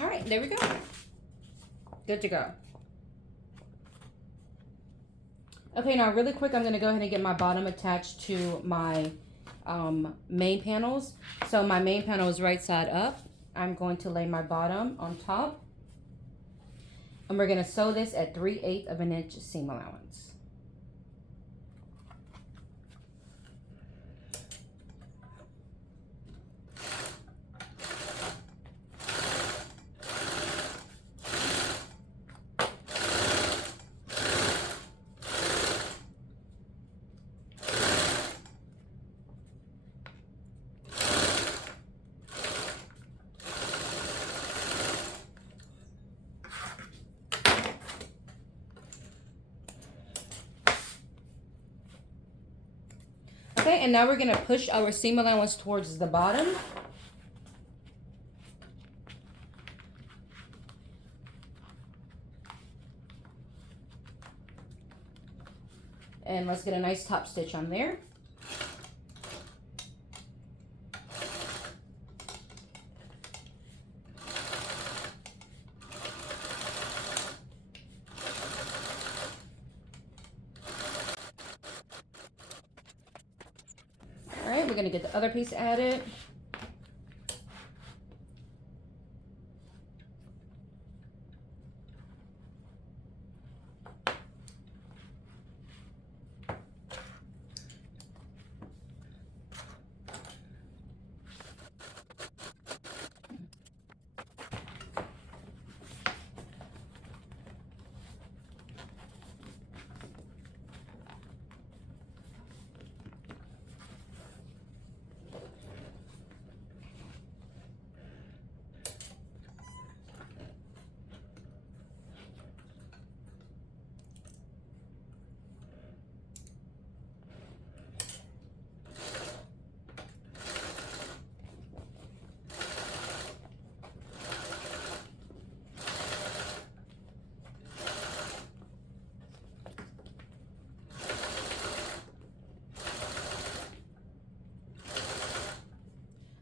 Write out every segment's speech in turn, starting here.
All right, there we go. Good to go. Okay, now really quick, I'm gonna go ahead and get my bottom attached to my main panels. So my main panel is right side up. I'm going to lay my bottom on top. And we're gonna sew this at 3/8 of an inch seam allowance. Okay, and now we're gonna push our seam allowance towards the bottom. And let's get a nice top stitch on there. All right, we're gonna get the other piece added.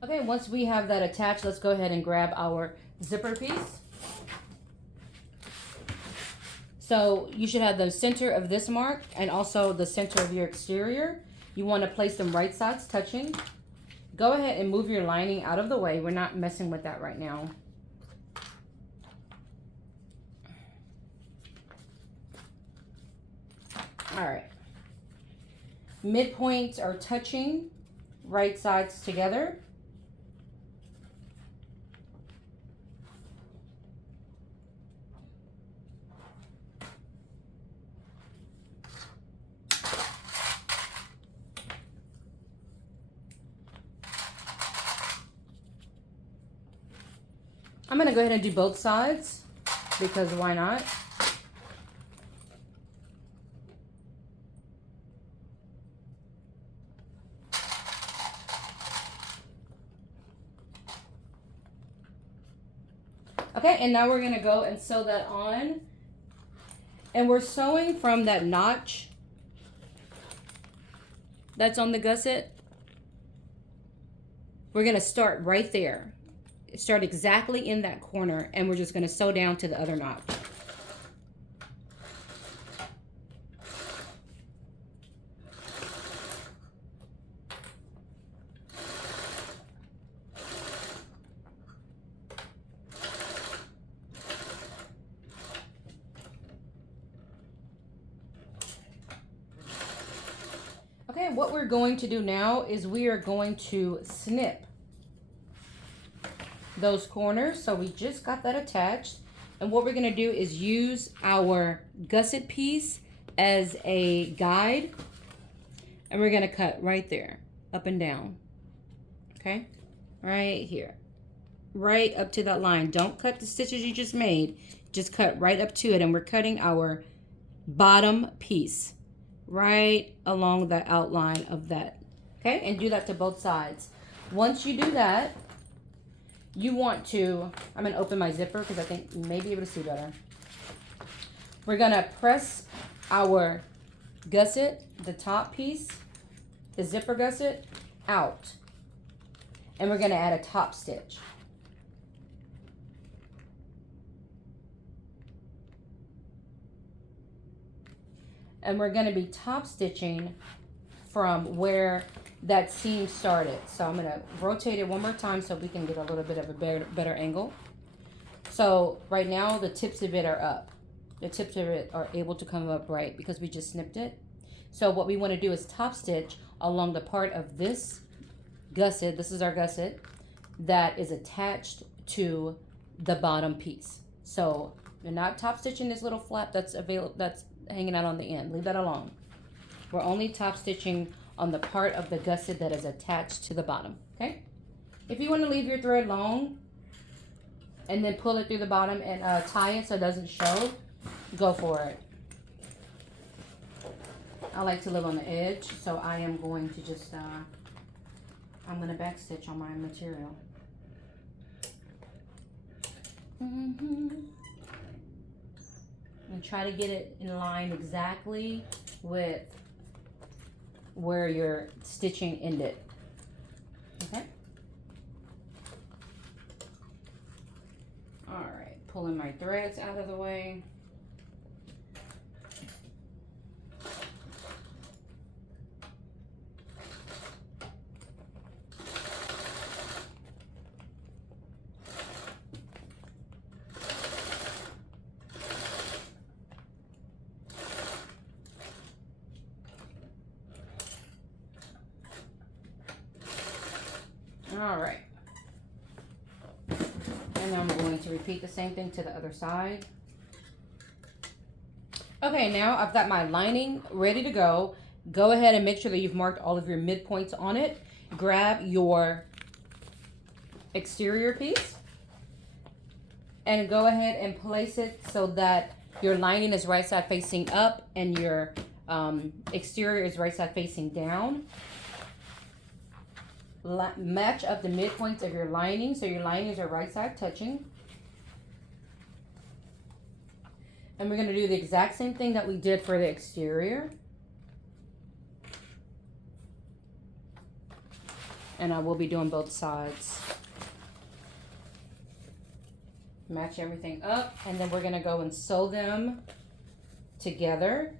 Okay, once we have that attached, let's go ahead and grab our zipper piece. So you should have the center of this mark and also the center of your exterior. You want to place them right sides touching. Go ahead and move your lining out of the way. We're not messing with that right now. All right. Midpoints are touching, right sides together. I'm going to go ahead and do both sides because why not? Okay, and now we're going to go and sew that on. And we're sewing from that notch that's on the gusset. We're going to start right there. Start exactly in that corner, and we're just going to sew down to the other notch. Okay, what we're going to do now is we are going to snip those corners. So we just got that attached, and what we're going to do is use our gusset piece as a guide, and we're going to cut right there, up and down. Okay, right here, right up to that line. Don't cut the stitches you just made, just cut right up to it, and we're cutting our bottom piece right along the outline of that. Okay, and do that to both sides. Once you do that, you want to, I'm going to open my zipper because I think you may be able to see better. We're going to press our gusset, the top piece, the zipper gusset, out. And we're going to add a top stitch. And we're going to be top stitching from where that seam started. So I'm going to rotate it one more time so we can get a little bit of a better angle. So right now the tips of it are up. The tips of it are able to come up right because we just snipped it. So what we want to do is top stitch along the part of this gusset. This is our gusset that is attached to the bottom piece. So you're not top stitching this little flap that's hanging out on the end. Leave that alone. We're only top stitching on the part of the gusset that is attached to the bottom. Okay. If you want to leave your thread long and then pull it through the bottom and tie it so it doesn't show, go for it. I like to live on the edge, so I am going to just I'm going to back stitch on my material. And try to get it in line exactly with where your stitching ended. Okay. All right, pulling my threads out of the way. All right, and now I'm going to repeat the same thing to the other side. Okay, now I've got my lining ready to go. Go ahead and make sure that you've marked all of your midpoints on it. Grab your exterior piece and go ahead and place it so that your lining is right side facing up and your exterior is right side facing down. Match up the midpoints of your lining so your linings are right side touching. And we're going to do the exact same thing that we did for the exterior. And I will be doing both sides. Match everything up, and then we're going to go and sew them together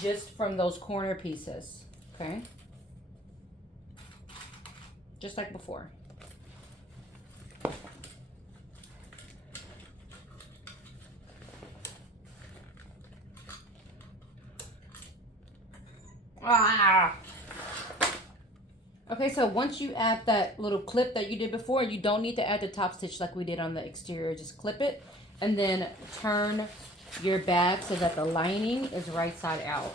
just from those corner pieces. Okay? Just like before. Okay, so once you add that little clip that you did before, you don't need to add the top stitch like we did on the exterior. Just clip it and then turn your bag so that the lining is right side out.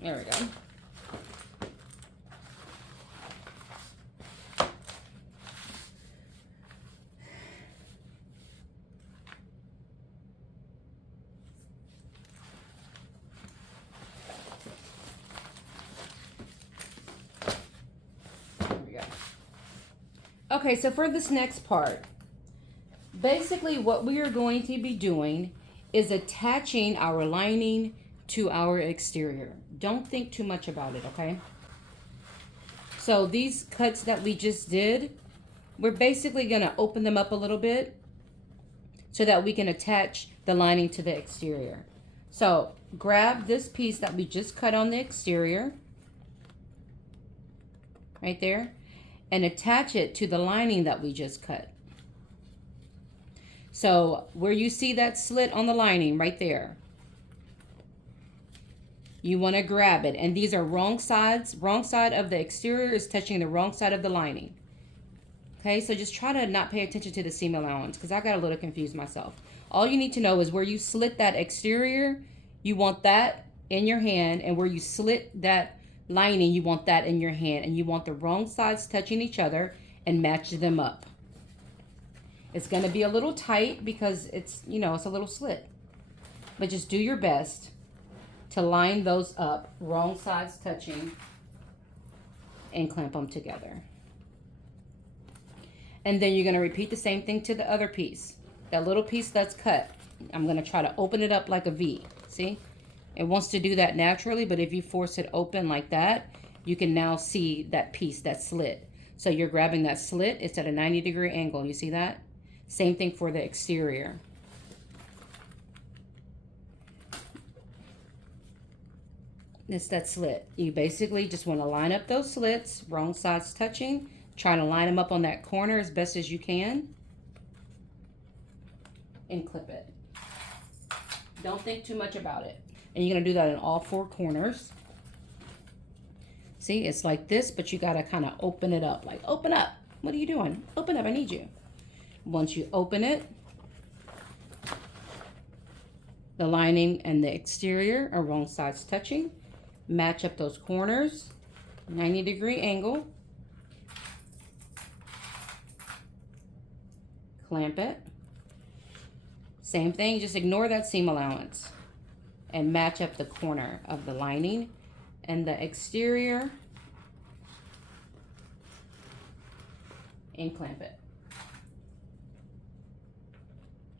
There we go. Okay, so for this next part, basically what we are going to be doing is attaching our lining to our exterior. Don't think too much about it, okay? So these cuts that we just did, we're basically going to open them up a little bit so that we can attach the lining to the exterior. So grab this piece that we just cut on the exterior, right there, and attach it to the lining that we just cut. So where you see that slit on the lining right there, you want to grab it, and these are wrong sides. Wrong side of the exterior is touching the wrong side of the lining. Okay, so just try to not pay attention to the seam allowance because I got a little confused myself. All you need to know is where you slit that exterior, you want that in your hand, and where you slit that lining, you want that in your hand, and you want the wrong sides touching each other and match them up. It's going to be a little tight because it's, you know, it's a little slit, but just do your best to line those up, wrong sides touching, and clamp them together. And then you're going to repeat the same thing to the other piece. That little piece that's cut, I'm going to try to open it up like a V. See? It wants to do that naturally, but if you force it open like that, you can now see that piece, that slit. So you're grabbing that slit, it's at a 90-degree angle. You see that? Same thing for the exterior. It's that slit. You basically just want to line up those slits, wrong sides touching. Try to line them up on that corner as best as you can. And clip it. Don't think too much about it. And you're going to do that in all 4 corners. See, it's like this, but you got to kind of open it up. Like, open up. What are you doing? Open up. I need you. Once you open it, the lining and the exterior are wrong sides touching. Match up those corners, 90-degree angle. Clamp it. Same thing, just ignore that seam allowance and match up the corner of the lining and the exterior and clamp it.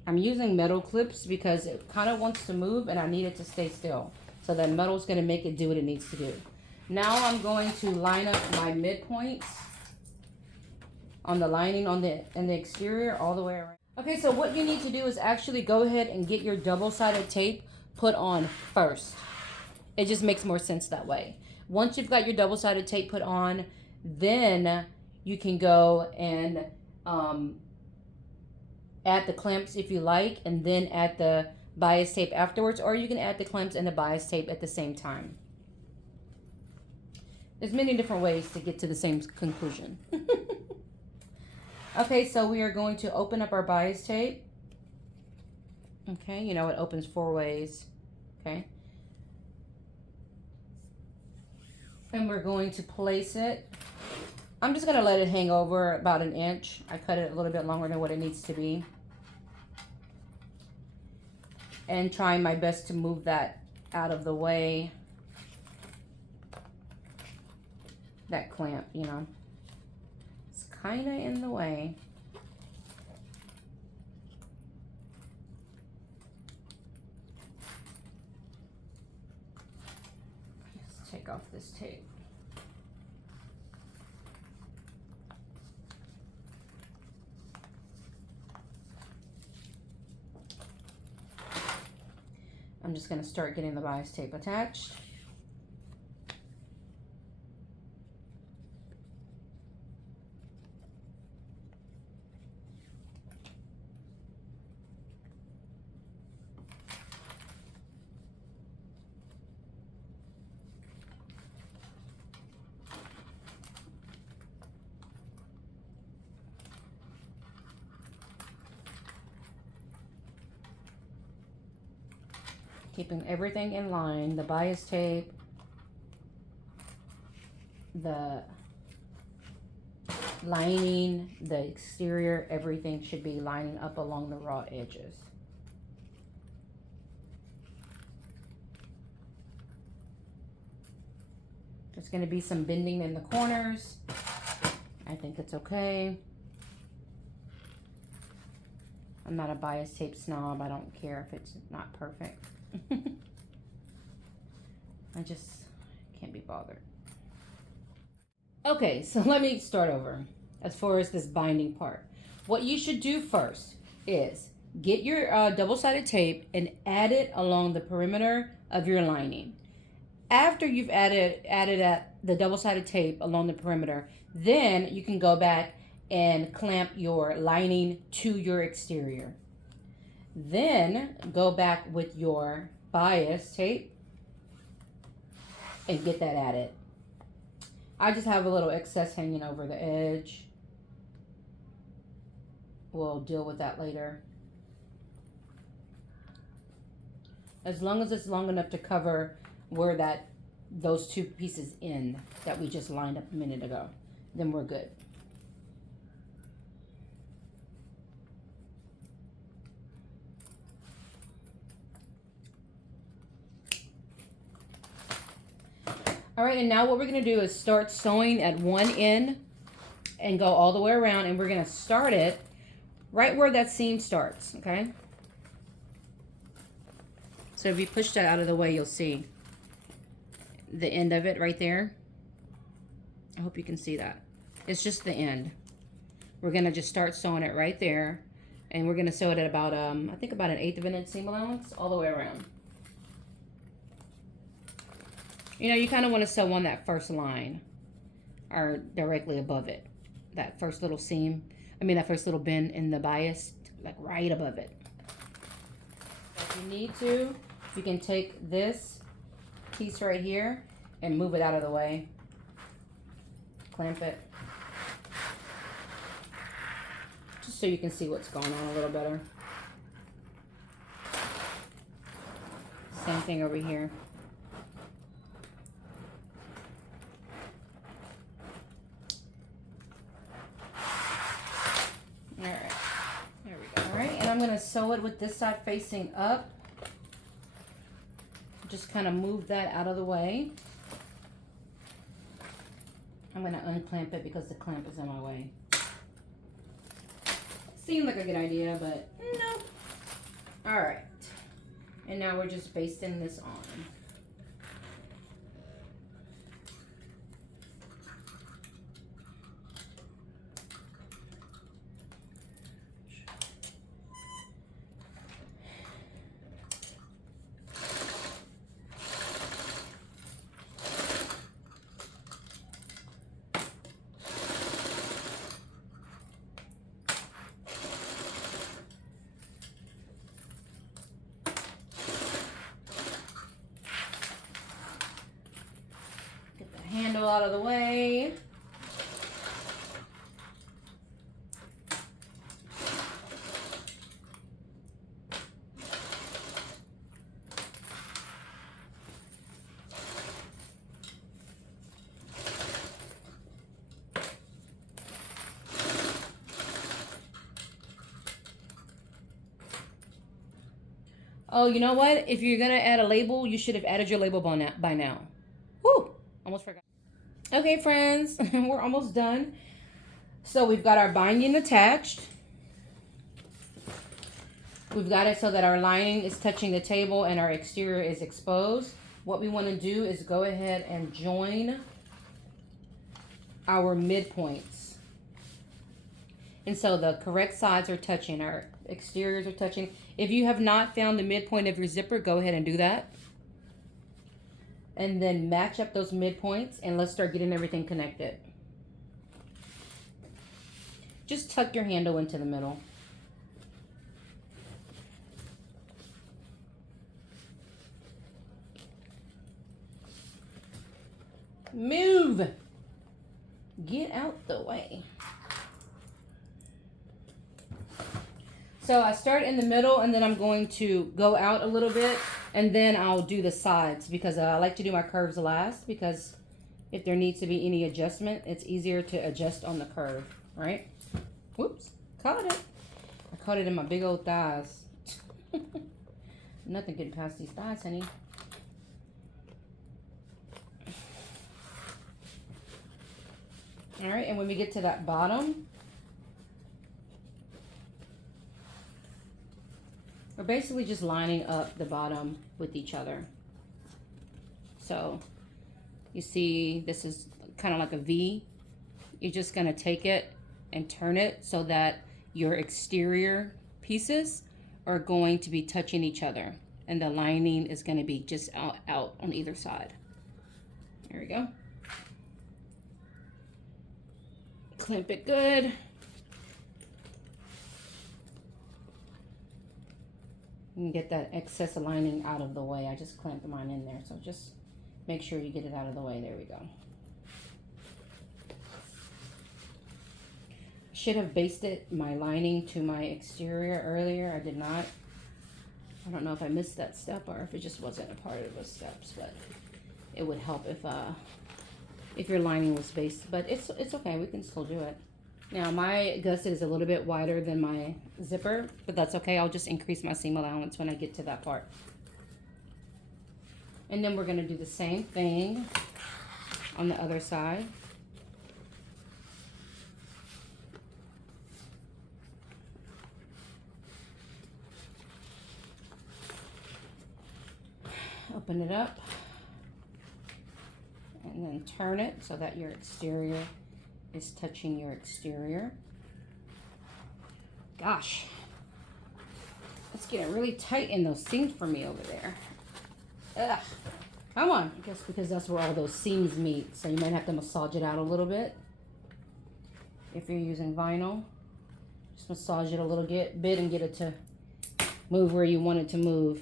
I'm using metal clips because it kind of wants to move and I need it to stay still. So that metal's going to make it do what it needs to do. Now I'm going to line up my midpoints on the lining on the exterior all the way around. Okay, so what you need to do is actually go ahead and get your double-sided tape put on first. It just makes more sense that way. Once you've got your double-sided tape put on, then you can go and add the clamps if you like, and then add the bias tape afterwards, or you can add the clamps and the bias tape at the same time. There's many different ways to get to the same conclusion. Okay, so we are going to open up our bias tape. Okay, you know it opens 4 ways. Okay. And we're going to place it. I'm just going to let it hang over about 1 inch. I cut it a little bit longer than what it needs to be. And trying my best to move that out of the way. That clamp, you know. It's kind of in the way. Let's take off this tape. I'm just going to start getting the bias tape attached. Keeping everything in line, the bias tape, the lining, the exterior, everything should be lining up along the raw edges. There's going to be some bending in the corners. I think it's okay. I'm not a bias tape snob. I don't care if it's not perfect. I just can't be bothered. Okay, so let me start over as far as this binding part. What you should do first is get your double-sided tape and add it along the perimeter of your lining. After you've added the double-sided tape along the perimeter, then you can go back and clamp your lining to your exterior. Then go back with your bias tape and get that added. I just have a little excess hanging over the edge. We'll deal with that later. As long as it's long enough to cover where those 2 pieces end that we just lined up a minute ago, then we're good. All right, and now what we're going to do is start sewing at one end and go all the way around, and we're going to start it right where that seam starts, okay? So if you push that out of the way, you'll see the end of it right there. I hope you can see that. It's just the end. We're gonna just start sewing it right there. And we're gonna sew it at about, I think about 1/8 of an inch seam allowance all the way around. You know, you kind of want to sew on that first line or directly above it. That first little seam, that first little bend in the bias, like right above it. If you need to, you can take this piece right here and move it out of the way. Clamp it. Just so you can see what's going on a little better. Same thing over here. Alright, there we go. Alright, and I'm going to sew it with this side facing up. Just kind of move that out of the way. I'm going to unclamp it because the clamp is in my way. Seemed like a good idea, but no. Alright, and now we're just basting this on. Handle out of the way. Oh, you know what? If you're gonna add a label, you should have added your label by now. Whew, almost forgot. Okay, friends, we're almost done. So we've got our binding attached. We've got it so that our lining is touching the table and our exterior is exposed. What we want to do is go ahead and join our midpoints. And so the correct sides are touching, our exteriors are touching. If you have not found the midpoint of your zipper, go ahead and do that. And then match up those midpoints and let's start getting everything connected. Just tuck your handle into the middle. Move! Get out the way. So I start in the middle and then I'm going to go out a little bit and then I'll do the sides because I like to do my curves last because if there needs to be any adjustment, it's easier to adjust on the curve, right? Whoops, caught it. I caught it in my big old thighs. Nothing getting past these thighs, honey. All right, and when we get to that bottom, we're basically just lining up the bottom with each other. So you see this is kind of like a V. You're just gonna take it and turn it so that your exterior pieces are going to be touching each other and the lining is gonna be just out on either side. There we go. Clamp it good. You can get that excess lining out of the way. I just clamped mine in there, so just make sure you get it out of the way. There we go. Should have basted my lining to my exterior earlier. I did not. I don't know if I missed that step or if it just wasn't a part of the steps, but it would help if your lining was basted. But it's okay. We can still do it. Now my gusset is a little bit wider than my zipper, but that's okay. I'll just increase my seam allowance when I get to that part. And then we're going to do the same thing on the other side. Open it up. And And then turn it so that your exterior is touching your exterior. Gosh, it's getting really tight in those seams for me over there. Ugh. Come on. I guess because that's where all those seams meet. So you might have to massage it out a little bit. If you're using vinyl, just massage it a little bit and get it to move where you want it to move.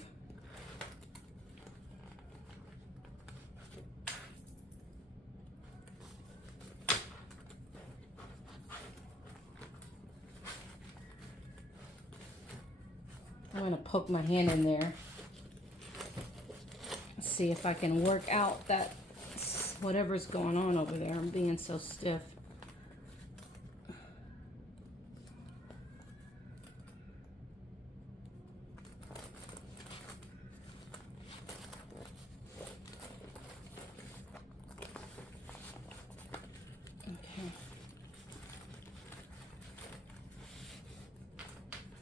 I'm going to poke my hand in there. See if I can work out that whatever's going on over there. I'm being so stiff.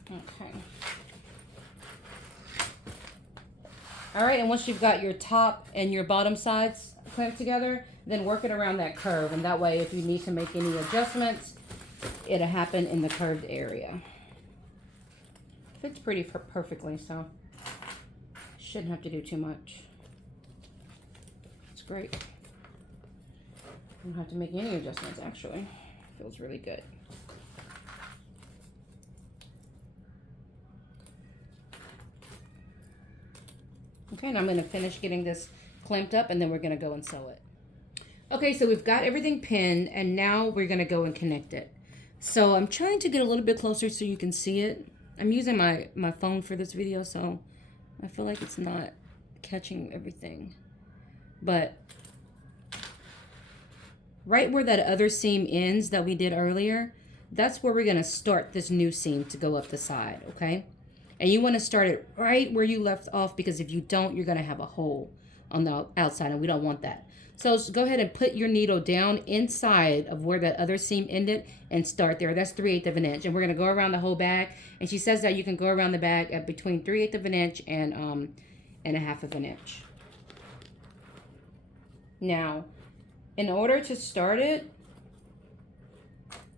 Okay. All right, and once you've got your top and your bottom sides clamped together, then work it around that curve. And that way, if you need to make any adjustments, it'll happen in the curved area. Fits pretty perfectly, so shouldn't have to do too much. It's great. I don't have to make any adjustments, actually. Feels really good. Okay, and I'm going to finish getting this clamped up, and then we're going to go and sew it. Okay, so we've got everything pinned, and now we're going to go and connect it. So I'm trying to get a little bit closer so you can see it. I'm using my phone for this video, so I feel like it's not catching everything. But right where that other seam ends that we did earlier, that's where we're going to start this new seam to go up the side, okay? And you want to start it right where you left off, because if you don't, you're going to have a hole on the outside, and we don't want that. So go ahead and put your needle down inside of where that other seam ended and start there. That's 3/8 of an inch. And we're going to go around the whole bag. And she says that you can go around the bag at between 3/8 of an inch and 1/2 of an inch. Now, in order to start it,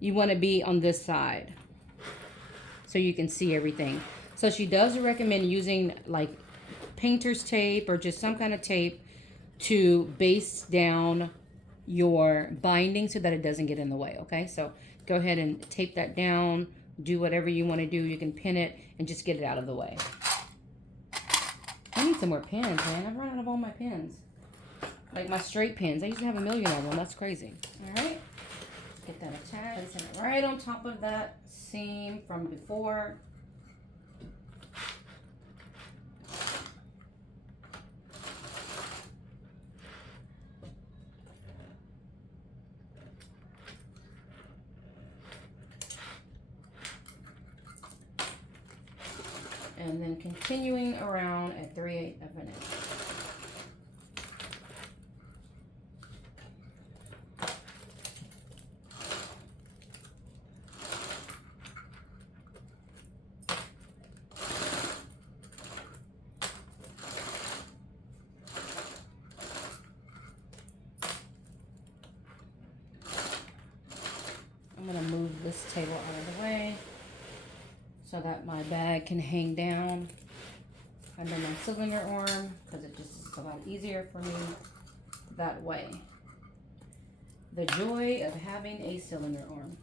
you want to be on this side so you can see everything. So she does recommend using like painter's tape or just some kind of tape to base down your binding so that it doesn't get in the way, okay? So go ahead and tape that down, do whatever you want to do. You can pin it and just get it out of the way. I need some more pins, man. I've run out of all my pins. Like my straight pins. I used to have a million of them. That's crazy. All right. Get that attached. Place it right on top of that seam from before. And then continuing around at 3/8 of an inch. I'm going to move this table out of the way so that my bag can hang down under my cylinder arm, because it just is a lot easier for me that way. The joy of having a cylinder arm.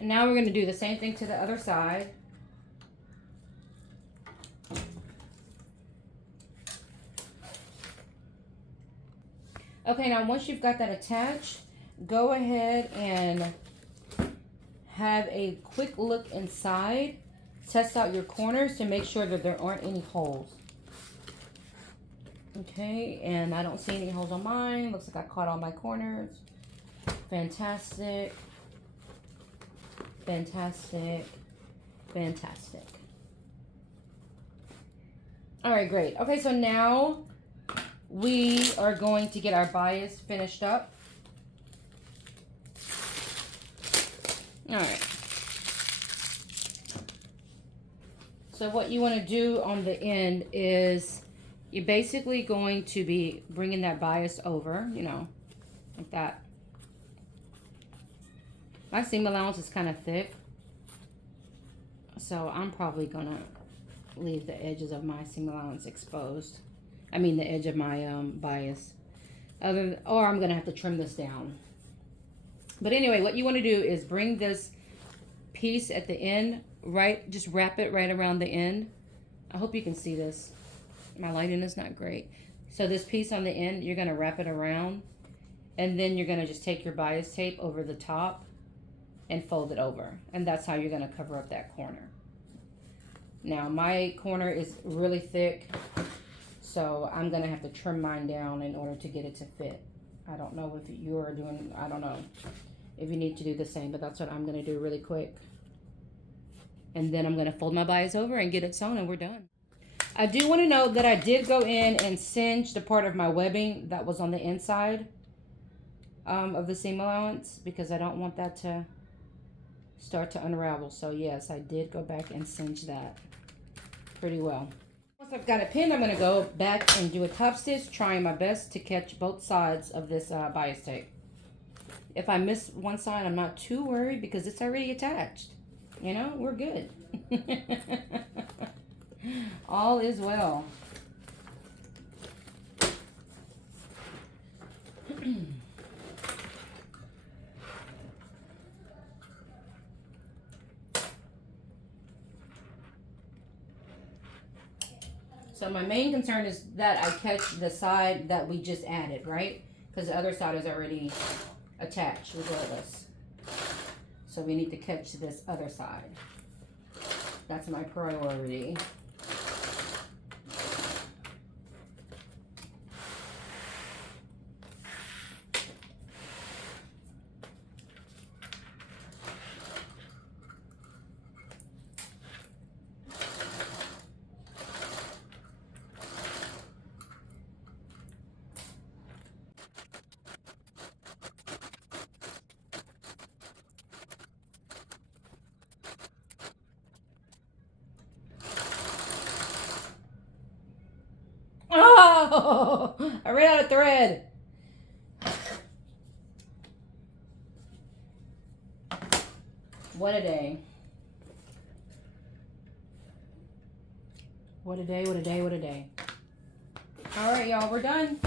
And now we're going to do the same thing to the other side. Okay, now once you've got that attached, go ahead and have a quick look inside. Test out your corners to make sure that there aren't any holes. Okay, and I don't see any holes on mine. Looks like I caught all my corners. Fantastic. Fantastic. Fantastic. All right, great. Okay, so now we are going to get our bias finished up. All right. So what you want to do on the end is you're basically going to be bringing that bias over, you know, like that. My seam allowance is kind of thick, so I'm probably going to leave the edges of my seam allowance exposed. I mean the edge of my bias. Or I'm going to have to trim this down. But anyway, what you want to do is bring this piece at the end, right, just wrap it right around the end. I hope you can see this. My lighting is not great. So this piece on the end, you're going to wrap it around, and then you're going to just take your bias tape over the top and fold it over. And that's how you're going to cover up that corner. Now, my corner is really thick, so I'm going to have to trim mine down in order to get it to fit. I don't know if you're doing, I don't know if you need to do the same, but that's what I'm going to do really quick. And then I'm going to fold my bias over and get it sewn, and we're done. I do want to note that I did go in and singe the part of my webbing that was on the inside of the seam allowance, because I don't want that to start to unravel. So yes, I did go back and singe that pretty well. Once I've got it pinned, I'm going to go back and do a top stitch, trying my best to catch both sides of this bias tape. If I miss one side, I'm not too worried because it's already attached. You know, we're good. All is well. So my main concern is that I catch the side that we just added, right? Because the other side is already attached regardless. So we need to catch this other side. That's my priority. Oh, I ran out of thread. What a day. What a day, what a day, what a day. All right, y'all, we're done.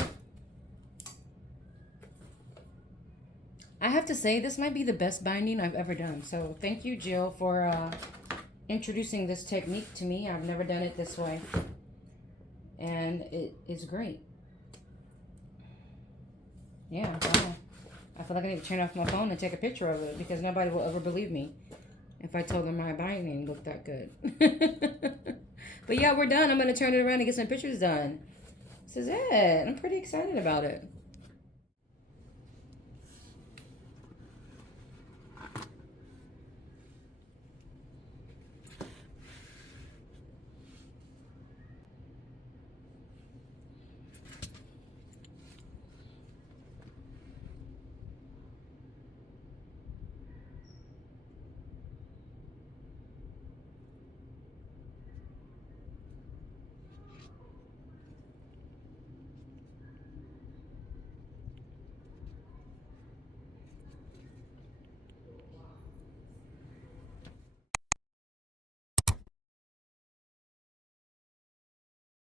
I have to say, this might be the best binding I've ever done. So thank you, Jill, for introducing this technique to me. I've never done it this way. And it is great. Yeah, wow. I feel like I need to turn off my phone and take a picture of it, because nobody will ever believe me if I told them my binding looked that good. But yeah, we're done. I'm going to turn it around and get some pictures done. This is it. I'm pretty excited about it.